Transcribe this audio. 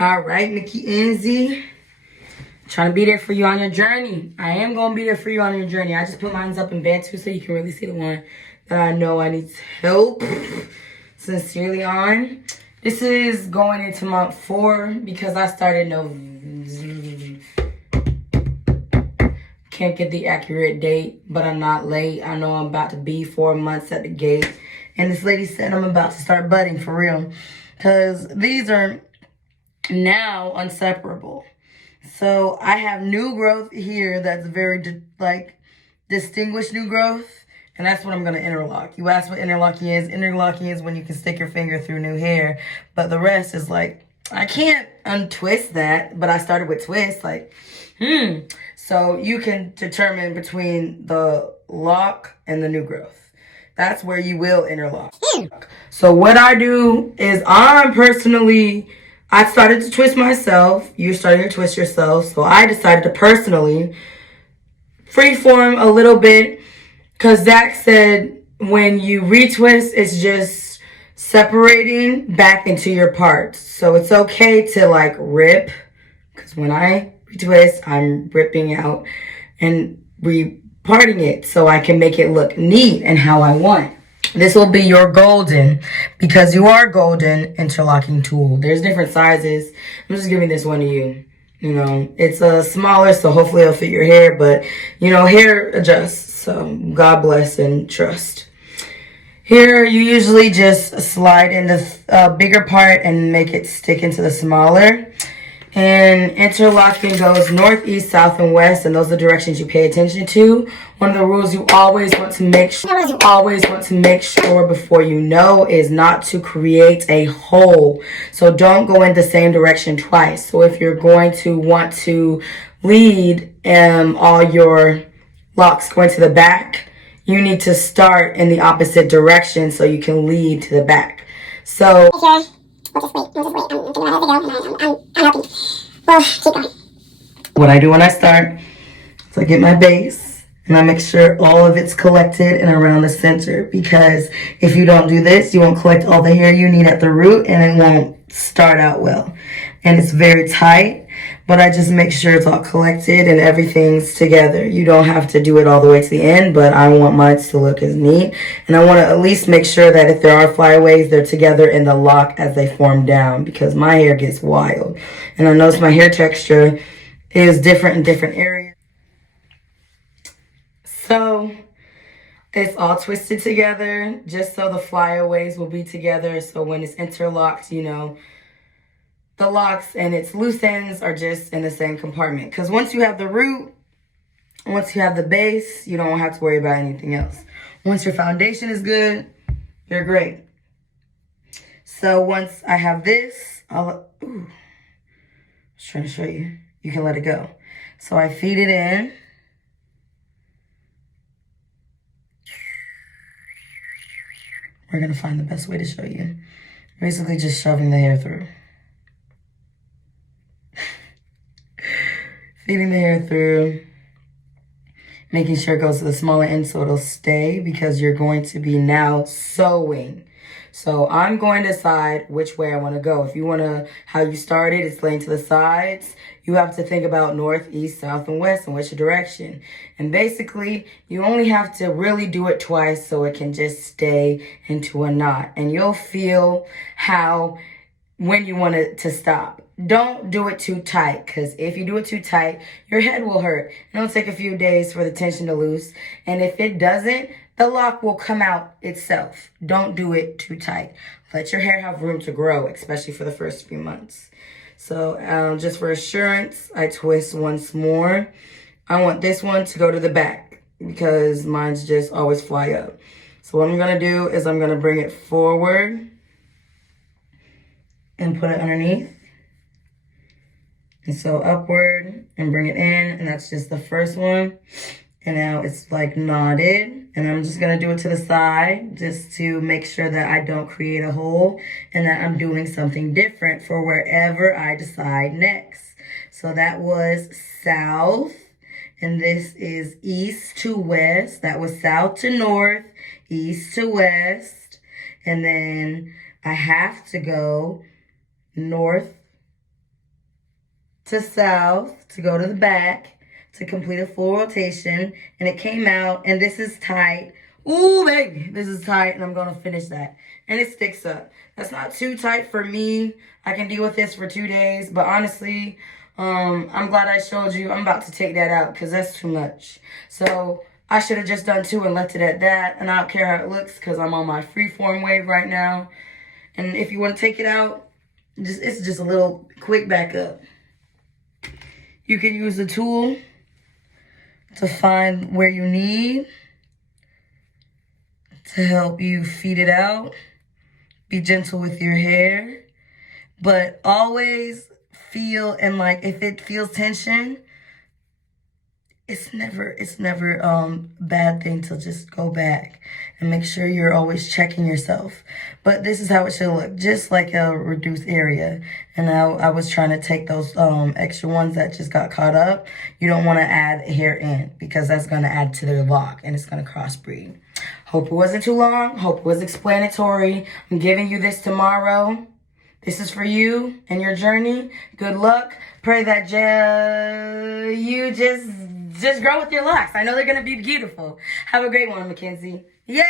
All right, Mickey Enzy. Trying to be there for you on your journey. I am going to be there for you on your journey. I just put mine up in Bantu so you can really see the one that I know I need help sincerely on. This is going into month 4 because I started can't get the accurate date, but I'm not late. I know I'm about to be 4 months at the gate. And this lady said I'm about to start budding for real. Because these are now inseparable. So I have new growth here that's very distinguished new growth. And that's what I'm going to interlock. You asked what interlocking is. Interlocking is when you can stick your finger through new hair. But the rest is like, I can't untwist that. But I started with twist. So you can determine between the lock and the new growth. That's where you will interlock. So what I do is I started to twist myself. You started to twist yourself. So I decided to personally freeform a little bit. Because Zach said when you retwist, it's just separating back into your parts. So it's okay to like rip. Because when I retwist, I'm ripping out and reparting it so I can make it look neat and how I want. This will be your golden, because you are golden interlocking tool. There's different sizes. I'm just giving this one to you. You know, it's smaller, so hopefully it'll fit your hair. But, you know, hair adjusts. So God bless and trust. Here, you usually just slide in the bigger part and make it stick into the smaller. And interlocking goes north, east, south, and west, and those are the directions you pay attention to. One of the rules you always want to make sure before you know is not to create a hole. So don't go in the same direction twice. So if you're going to want to lead all your locks going to the back, you need to start in the opposite direction so you can lead to the back. So We'll just wait. I'm thinking about it as I go, and I'm helping. Well, keep going. What I do when I start is I get my base, and I make sure all of it's collected and around the center. Because if you don't do this, you won't collect all the hair you need at the root, and it won't start out well. And it's very tight, but I just make sure it's all collected and everything's together. You don't have to do it all the way to the end, but I want mine to look as neat. And I want to at least make sure that if there are flyaways, they're together in the lock as they form down, because my hair gets wild. And I notice my hair texture is different in different areas. So it's all twisted together just so the flyaways will be together. So when it's interlocked, you know, the locks and its loose ends are just in the same compartment. Because once you have the root, once you have the base, you don't have to worry about anything else. Once your foundation is good, you're great. So once I have this, I was trying to show you. You can let it go. So I feed it in. We're going to find the best way to show you. Basically just shoving the hair through. Feeding the hair through, making sure it goes to the smaller end so it'll stay, because you're going to be now sewing. So I'm going to decide which way I want to go. If you want to, how you started, it's laying to the sides. You have to think about north, east, south, and west, and which direction. And basically, you only have to really do it twice so it can just stay into a knot. And you'll feel when you want it to stop. Don't do it too tight, because if you do it too tight, your head will hurt. It'll take a few days for the tension to loose. And if it doesn't, the lock will come out itself. Don't do it too tight. Let your hair have room to grow, especially for the first few months. So just for assurance, I twist once more. I want this one to go to the back because mine's just always fly up. So what I'm going to do is I'm going to bring it forward and put it underneath. And so upward and bring it in, and that's just the first one. And now it's like knotted, and I'm just gonna do it to the side just to make sure that I don't create a hole and that I'm doing something different for wherever I decide next. So that was south, and this is east to west. That was south to north, east to west, and then I have to go north to south to go to the back to complete a full rotation, and it came out, and this is tight. Ooh, baby, this is tight, and I'm going to finish that. And it sticks up. That's not too tight for me. I can deal with this for 2 days, but honestly, I'm glad I showed you. I'm about to take that out because that's too much. So I should have just done 2 and left it at that, and I don't care how it looks because I'm on my freeform wave right now. And if you want to take it out, it's just a little quick backup. You can use the tool to find where you need to help you feed it out. Be gentle with your hair, but always feel, and like if it feels tension, it's never bad thing to just go back and make sure you're always checking yourself. But this is how it should look, just like a reduced area. And I was trying to take those extra ones that just got caught up. You don't want to add hair in because that's going to add to the lock and it's going to crossbreed. Hope it wasn't too long. Hope it was explanatory. I'm giving you this tomorrow. This is for you and your journey. Good luck. Pray that you just grow with your locks. I know they're going to be beautiful. Have a great one, Mackenzie. Yay!